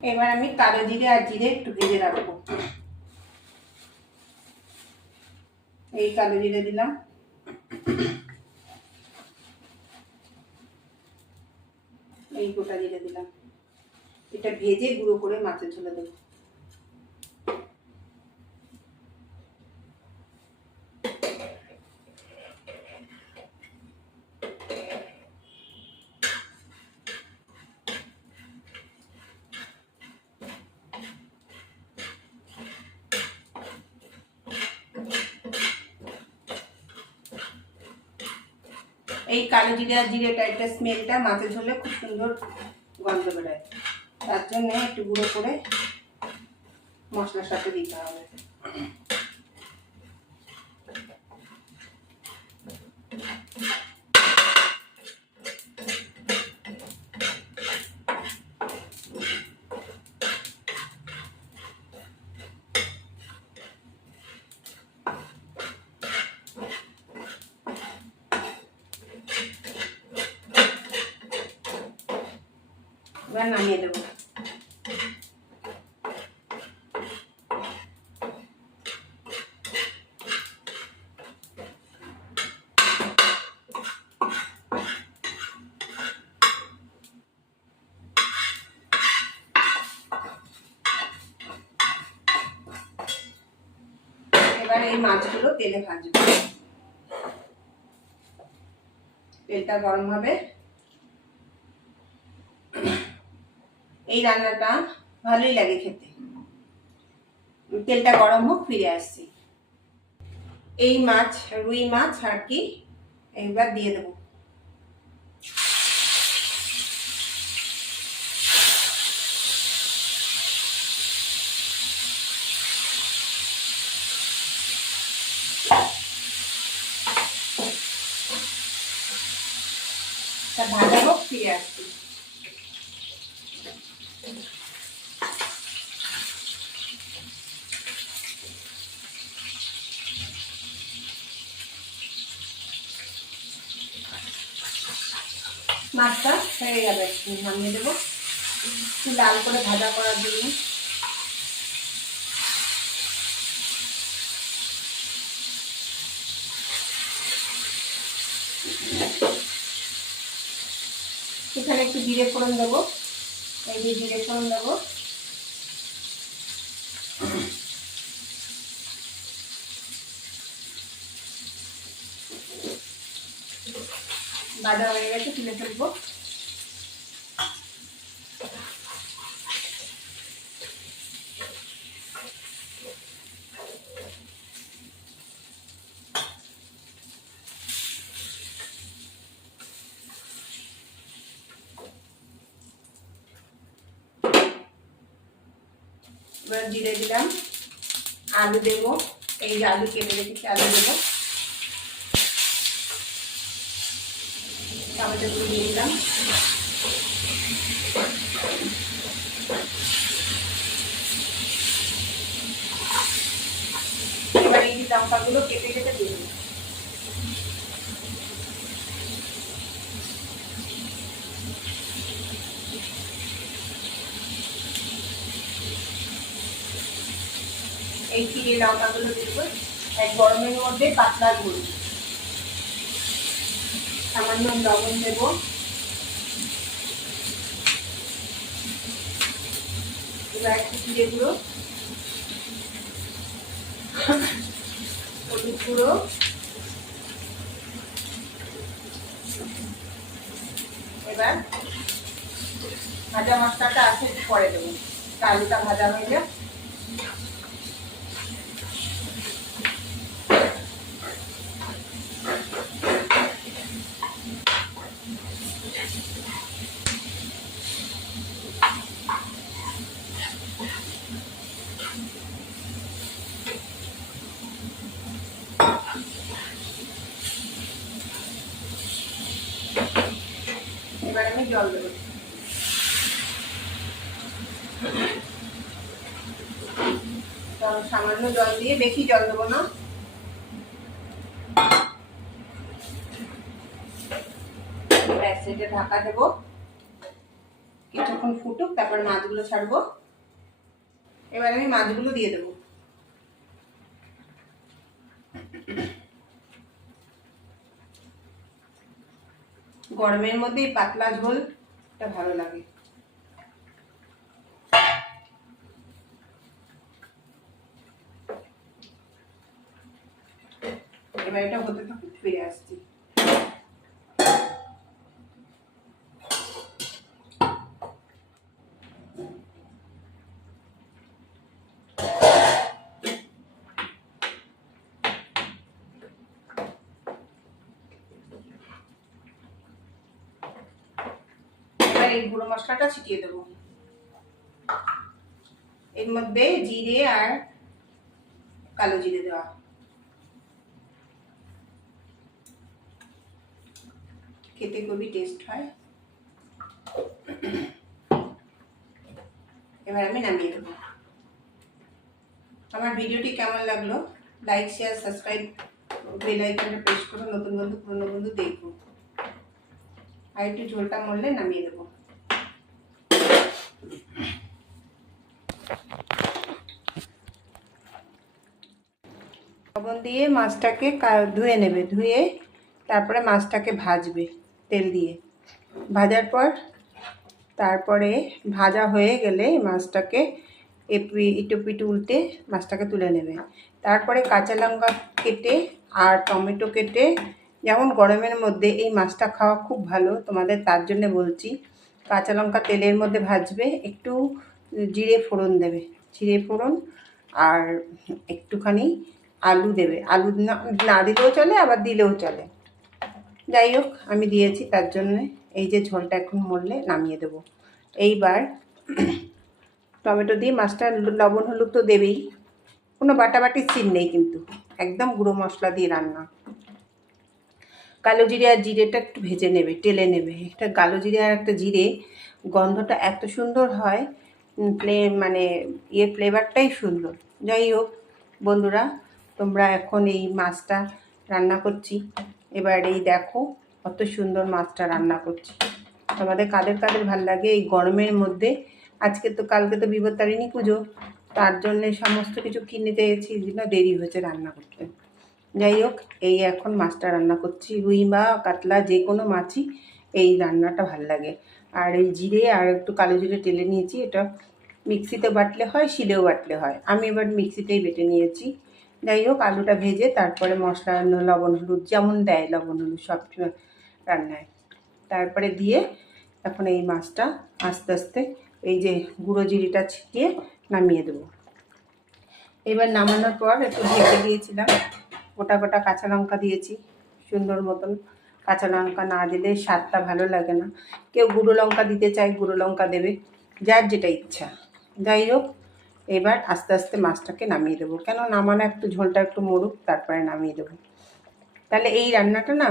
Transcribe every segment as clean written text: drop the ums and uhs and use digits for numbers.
এবার আমি কালো জিরে আর জিরে একটু ভেজে রাখবো। এই কালো জিরে দিলাম, এই গোটা জিরে দিলাম। এটা ভেজে গুঁড়ো করে মাছের ঝোলে দেবো। এই কালো জিরে আর জিরেটা একটা স্মেলটা মাছের ঝোলে খুব সুন্দর গন্ধ বেরোয়, তার জন্য একটু গুঁড়ো করে মশলার সাথে দিতে হবে। এবার নামিয়ে দেবো। এবার এই মাছগুলো তেলে ভাজবো। তেলটা গরম হবে। এই রান্নাটা ভালোই লাগে খেতে। তেলটা গরম হোক, ফিরে আসছি। এই মাছ রুই মাছ আর কি একবার দিয়ে দেবো। ভাজা হোক, ফিরে আসছি। মাছটা হয়ে যাবে, নামিয়ে দেবো একটু লাল করে ভাজা করার জন্য। এখানে একটু জিরে ফোড়ন দেবো, এই যে জিরে ফোড়ন দেবো। ভাজা হয়ে গেছে, তুলে ফেলবো। এবার জিরে দিলাম, আলু দেবো। এই যে আলু কেটে রেখেছি, আলু দেবো। টমেটো দিয়ে দিলাম। এবার এই লঙ্কাগুলো কেটে কেটে দিয়ে দিলাম। এই চিড়ে লঙ্কাগুলো দেবো। এক গরমের মধ্যে পাতলা ঝোল। সামান্য লবণ দেবো। এবার একটু চিড়ে গুঁড়ো, হলুদ গুঁড়ো, এবার ভাজা মশলাটা আছে পরে দেবো। আলুটা ভাজা হয়ে যাক। এবার আমি জল দেবো। সামান্য জল দিয়ে, বেশি জল দেবো না। ব্যাস, এটা ঢাকা দেবো। কিছুক্ষণ ফুটুক, তারপর মাছগুলো ছাড়বো। এবার আমি মাছগুলো দিয়ে দেবো। গরমের মধ্যে পাতলা ঝোলটা ভালো লাগে। এবার এটা হতে থাকুক, ফিরে আসছি। এবার এই গুঁড়ো মশলাটা ছিটিয়ে দেবো। এর মধ্যে জিরে আর কালো জিরে দেওয়া। খেতে খুবই টেস্ট হয়। এবার আমি নামিয়ে দেবো। আমার ভিডিওটি কেমন লাগলো, লাইক, শেয়ার, সাবস্ক্রাইব, বেল আইকনটা প্রেস করো। নতুন বন্ধু, পুরনো বন্ধু দেখো। আর একটু ঝোলটা মরলে নামিয়ে দেবো। লবণ দিয়ে মাছটাকে ধুয়ে নেবে, ধুয়ে তারপরে মাছটাকে ভাজবে তেল দিয়ে। ভাজার পর তারপরে ভাজা হয়ে গেলে মাছটাকে ইটো পিটো উল্টে মাছটাকে তুলে নেবে। তারপরে কাঁচা লঙ্কা কেটে আর টমেটো কেটে, যেমন গরমের মধ্যে এই মাছটা খাওয়া খুব ভালো তোমাদের, তার জন্য বলছি। কাঁচা লঙ্কা তেলের মধ্যে ভাজবে, একটু জিরে ফোড়ন দেবে, জিরে ফোড়ন, আর একটুখানি আলু দেবে। আলু না দিলেও চলে, আবার দিলেও চলে। যাই হোক, আমি দিয়েছি তার জন্যে। এই যে ঝোলটা এখন মরলে নামিয়ে দেবো। এইবার টমেটো দিয়ে মাছটা, লবণ হলুদ তো দেবেই, কোনো বাটাবাটির সিন নেই কিন্তু, একদম গুঁড়ো মশলা দিয়ে রান্না। কালো জিরে আর জিরেটা একটু ভেজে নেবে, টেলে নেবে। একটা কালো জিরে আর একটা জিরে, গন্ধটা এত সুন্দর হয়, মানে ফ্লেভারটাই সুন্দর। যাই হোক বন্ধুরা, তোমরা এখন এই মাছটা রান্না করছি। এবার এই দেখো কত সুন্দর মাছটা রান্না করছি। তোমাদের কাদের কাদের ভাল লাগে এই গরমের মধ্যে। আজকে তো, কালকে তো বিপত্তারিণী পুজো, তার জন্যে সমস্ত কিছু কিনে দিয়েছি, জন্য দেরি হয়েছে রান্না করতে। যাই হোক, এই এখন মাছটা রান্না করছি। রুই বা কাতলা যে কোনো মাছই এই রান্নাটা ভাল লাগে। আর এই জিরে আর একটু কালো জিরে টেলে নিয়েছি, এটা মিক্সিতে বাটলে হয়, শিলেও বাটলে হয়। আমি এবার মিক্সিতেই বেটে নিয়েছি। যাই হোক, আলুটা ভেজে তারপরে মশলা, লবণ হলুদ যেমন দেয় লবণ হলুদ সব রান্নায়, তারপরে দিয়ে এখন এই মাছটা আস্তে আস্তে এই যে গুঁড়ো জিরেটা ছিটিয়ে নামিয়ে দেবো। এবার নামানোর পর একটু ঢেকে দিয়েছিলাম, গোটা গোটা কাঁচা লঙ্কা দিয়েছি সুন্দর মতন। কাঁচা লঙ্কা না দিলে স্বাদটা ভালো লাগে না। কেউ গুঁড়ো লঙ্কা দিতে চায়, গুঁড়ো লঙ্কা দেবে, যার যেটা ইচ্ছা। যাই হোক, এবার আস্তে আস্তে মাছটাকে নামিয়ে দেবো। কেন নামানো, একটু ঝোলটা একটু মরুক, তারপরে নামিয়ে দেবো। তাহলে এই রান্নাটা না,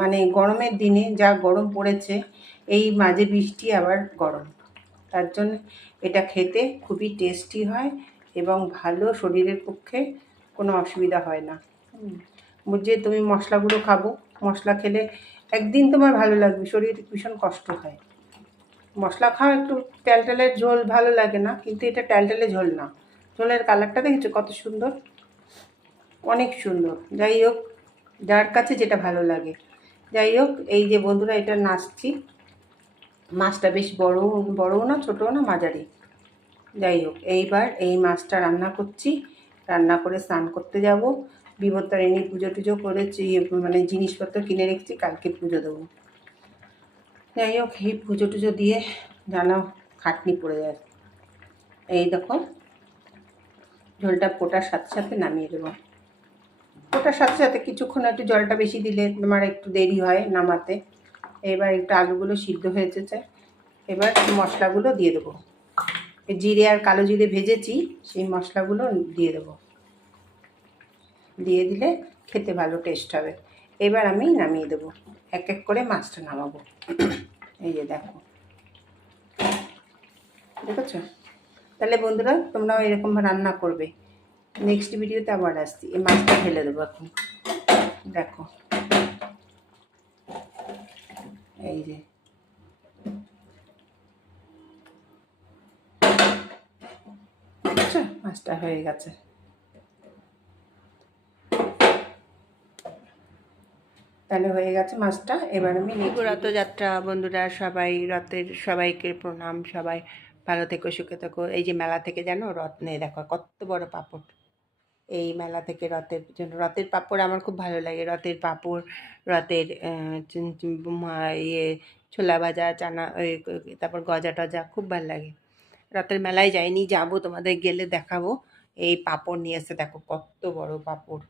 মানে গরমের দিনে যা গরম পড়েছে, এই মাঝে বৃষ্টি আবার গরম, তার জন্য এটা খেতে খুবই টেস্টি হয় এবং ভালো, শরীরের পক্ষে কোনো অসুবিধা হয় না। যে তুমি মশলাগুলো খাবো, মশলা খেলে একদিন তোমার ভালো লাগবে, শরীর ভীষণ কষ্ট হয়। মশলা খাও, একটু ট্যালট্যালের ঝোল ভালো লাগে না, কিন্তু এটা ট্যালট্যালে ঝোল না। ঝোলের কালারটা দেখেছো কত সুন্দর, অনেক সুন্দর। যাই হোক, যার কাছে যেটা ভালো লাগে। যাই হোক, এই যে বন্ধুরা, এটা নাচছি। মাছটা বেশ বড়ও না, ছোটও না, মাঝারি। যাই হোক, এইবার এই মাছটা রান্না করছি। রান্না করে স্নান করতে যাব। বিপত্তারিণী পুজো টুজো করেছি, মানে জিনিসপত্র কিনে রেখেছি, কালকে পুজো দেবো। যাই হোক, এই পুজো টুজো দিয়ে জানো খাটনি পড়ে যায়। এই দেখো, ঝোলটা ফোটার সাথে সাথে নামিয়ে দেবো। ফোটার সাথে সাথে কিছুক্ষণ একটু জলটা বেশি দিলে তোমার একটু দেরি হয় নামাতে। এবার একটু আলুগুলো সিদ্ধ হয়েছে, এবার মশলাগুলো দিয়ে দেবো। জিরে আর কালো জিরে ভেজেছি, সেই মশলাগুলো দিয়ে দেবো। দিয়ে দিলে খেতে ভালো টেস্ট হবে। এবার আমি নামিয়ে দেবো, এক এক করে মাছটা নামাবো। এই যে দেখো, দেখেছো? তাহলে বন্ধুরা, তোমরাও এরকম রান্না করবে। নেক্সট ভিডিওতে আবার আসছি। এই মাছটা ঢেলে দেবো এখন, দেখো এই যে। বুঝছো, মাছটা হয়ে গেছে। তাহলে হয়ে গেছে মাছটা। এবার আমি রথযাত্রা বন্ধুরা, সবাইকে প্রণাম। সবাই ভালো থেকো, সুখে থেকো। এই যে মেলা থেকে জানো রথ নেই, দেখো কত বড় পাপড়। এই মেলা থেকে রথের পাপড় আমার খুব ভালো লাগে। রথের পাপড়, রথের ইয়ে ছোলা ভাজা, চানা, তারপর গজা টজা খুব ভালো লাগে। রথের মেলায় যাইনি, যাবো, তোমাদের গেলে দেখাবো। এই পাপড় নিয়ে এসে দেখো কত বড় পাপড়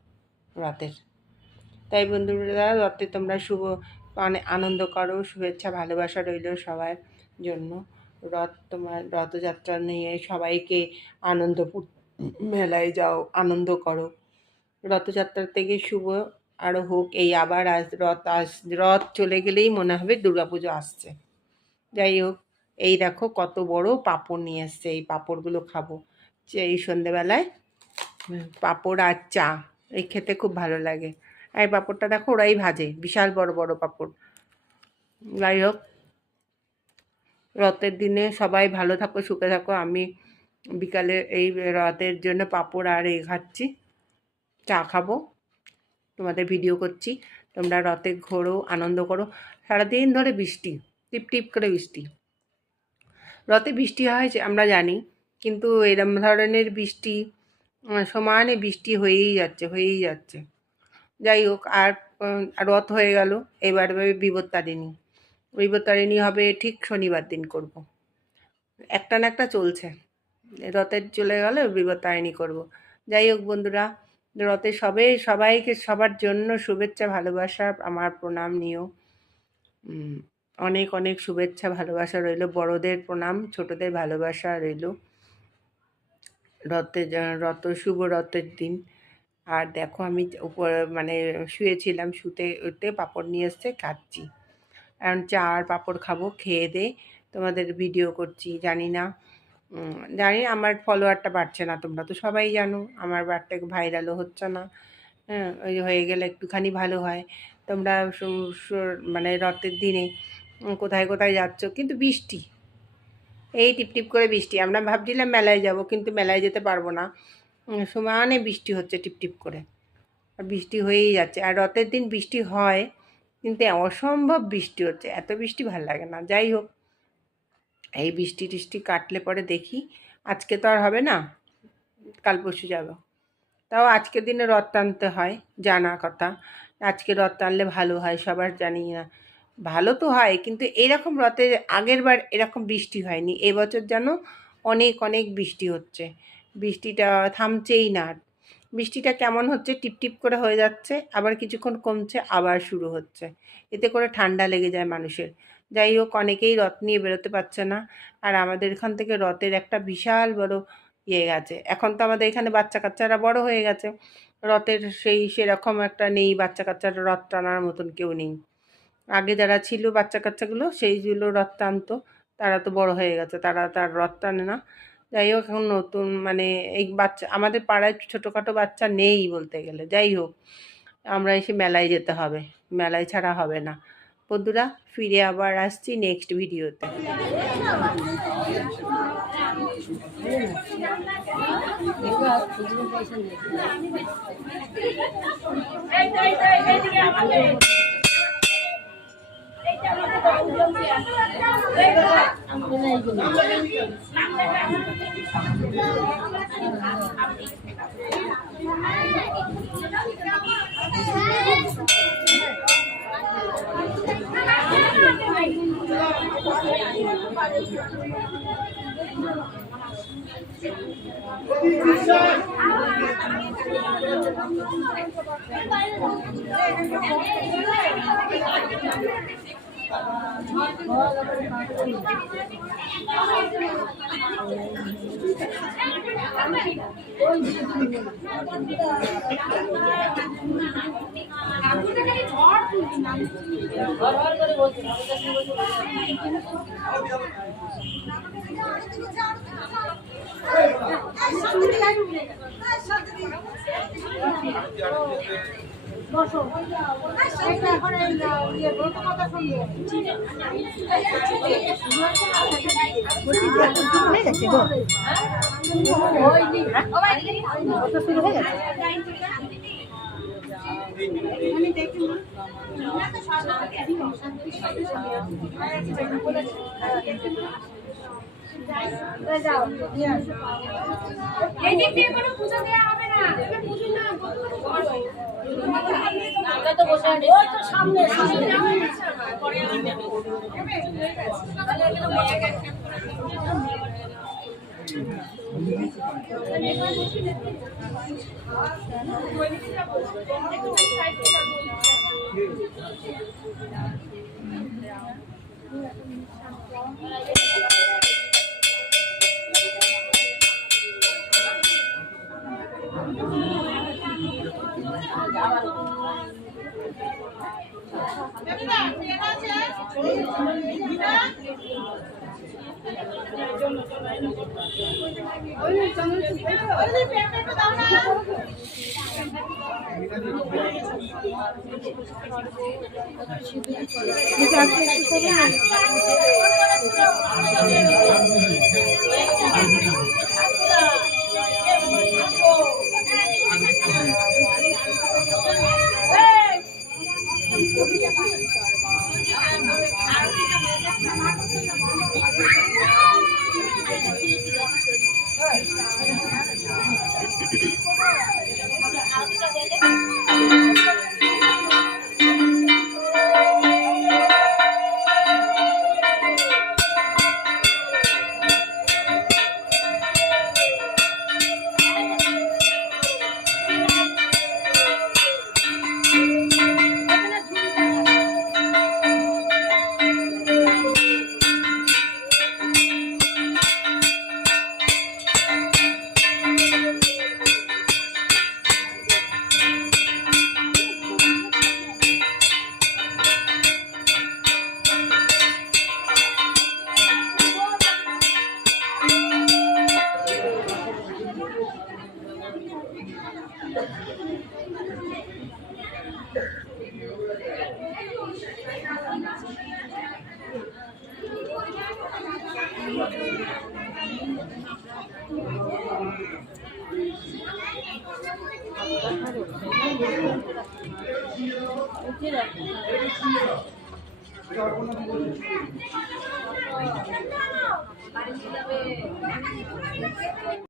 রথের। তাই বন্ধুরা, রথে তোমরা মানে আনন্দ করো, শুভেচ্ছা ভালোবাসা রইল সবার জন্য। রথযাত্রা নিয়ে সবাইকে মেলায় যাও, আনন্দ করো। রথযাত্রার থেকে শুভ আরও হোক। এই আবার রথ চলে গেলেই মনে হবে দুর্গাপুজো আসছে। যাই হোক, এই দেখো কত বড় পাঁপড় নিয়ে এসছে। এই পাঁপড়গুলো খাবো এই সন্ধেবেলায়, পাঁপড় আর চা, এই খেতে খুব ভালো লাগে। আর এই পাঁপড়টা দেখো ওরাই ভাজে, বিশাল বড় বড় পাঁপড়। যাই হোক, রথের দিনে সবাই ভালো থাকো, সুখে থাকো। আমি বিকালে এই রথের জন্য পাঁপড় আর খাচ্ছি, চা খাবো, তোমাদের ভিডিও করছি। তোমরা রথে ঘোরো, আনন্দ করো। সারাদিন ধরে বৃষ্টি, টিপ টিপ করে বৃষ্টি। রথে বৃষ্টি হয় আমরা জানি, কিন্তু এরম ধরনের বৃষ্টি সমানে বৃষ্টি হয়েই যাচ্ছে। যাই হোক, আর রথ হয়ে গেল। এবার বিপত্তারিণী হবে ঠিক শনিবার দিন করব। একটা না একটা চলছে, রথের চলে গেলে বিপত্তারিণী করব। যাই হোক বন্ধুরা, রথে সবাইকে সবার জন্য শুভেচ্ছা ভালোবাসা, আমার প্রণাম নিও। অনেক অনেক শুভেচ্ছা ভালোবাসা রইল। বড়দের প্রণাম, ছোটদের ভালোবাসা রইল। শুভ রথের দিন। আর দেখো আমি মানে শুয়েছিলাম, উঠে পাঁপড় নিয়ে এসছে, খাচ্ছি। এখন চা আর পাঁপড় খাবো, খেয়ে দে তোমাদের ভিডিও করছি। জানি আমার ফলোয়ারটা বাড়ছে না, তোমরা তো সবাই জানো আমার বারটা ভাইরালও হচ্ছে না। হ্যাঁ, ওই হয়ে গেলে একটুখানি ভালো হয়। তোমরা মানে রথের দিনে কোথায় কোথায় যাচ্ছ, কিন্তু বৃষ্টি, এই টিপটিপ করে বৃষ্টি। আমরা ভাবছিলাম মেলায় যাব, কিন্তু মেলায় যেতে পারবো না, সমানে বৃষ্টি হচ্ছে টিপটিপ করে, আর বৃষ্টি হয়েই যাচ্ছে। আর রথের দিন বৃষ্টি হয়, কিন্তু অসম্ভব বৃষ্টি হচ্ছে, এত বৃষ্টি ভালো লাগে না। যাই হোক, এই বৃষ্টি টিষ্টি কাটলে পরে দেখি। আজকে তো আর হবে না, কাল পরশু যাব। তাও আজকের দিনে রথ টানতে হয়, জানা কথা। আজকে রথ টানলে ভালো হয়, সবার জানি না। ভালো তো হয়, কিন্তু এরকম রথের আগের বার এরকম বৃষ্টি হয়নি। এবছর যেন অনেক অনেক বৃষ্টি হচ্ছে, বৃষ্টিটা থামছেই না। বৃষ্টিটা কেমন হচ্ছে, টিপটিপ করে হয়ে যাচ্ছে, আবার কিছুক্ষণ কমছে, আবার শুরু হচ্ছে। এতে করে ঠান্ডা লেগে যায় মানুষের। যাই হোক, অনেকেই রথ নিয়ে বেরোতে পারছে না। আর আমাদের এখান থেকে রথের একটা বিশাল বড় গেছে। এখন তো আমাদের এখানে বাচ্চা কাচ্চারা বড় হয়ে গেছে, রথের সেরকম একটা নেই, বাচ্চা কাচ্চারা রথ টানার মতন কেউ নেই। আগে যারা ছিল বাচ্চা কাচ্চাগুলো, সেইগুলো রথ টানতো, তারা তো বড় হয়ে গেছে, তার রথ টানে না। যাই হোক, এখন নতুন মানে এই আমাদের পাড়ায় ছোটোখাটো বাচ্চা নেই বলতে গেলে। যাই হোক, আমরা এসে মেলায় যেতে হবে, মেলায় ছাড়া হবে না। বন্ধুরা, ফিরে আবার আসছি নেক্সট ভিডিওতে। শুরু হয়ে গেছে। সামনে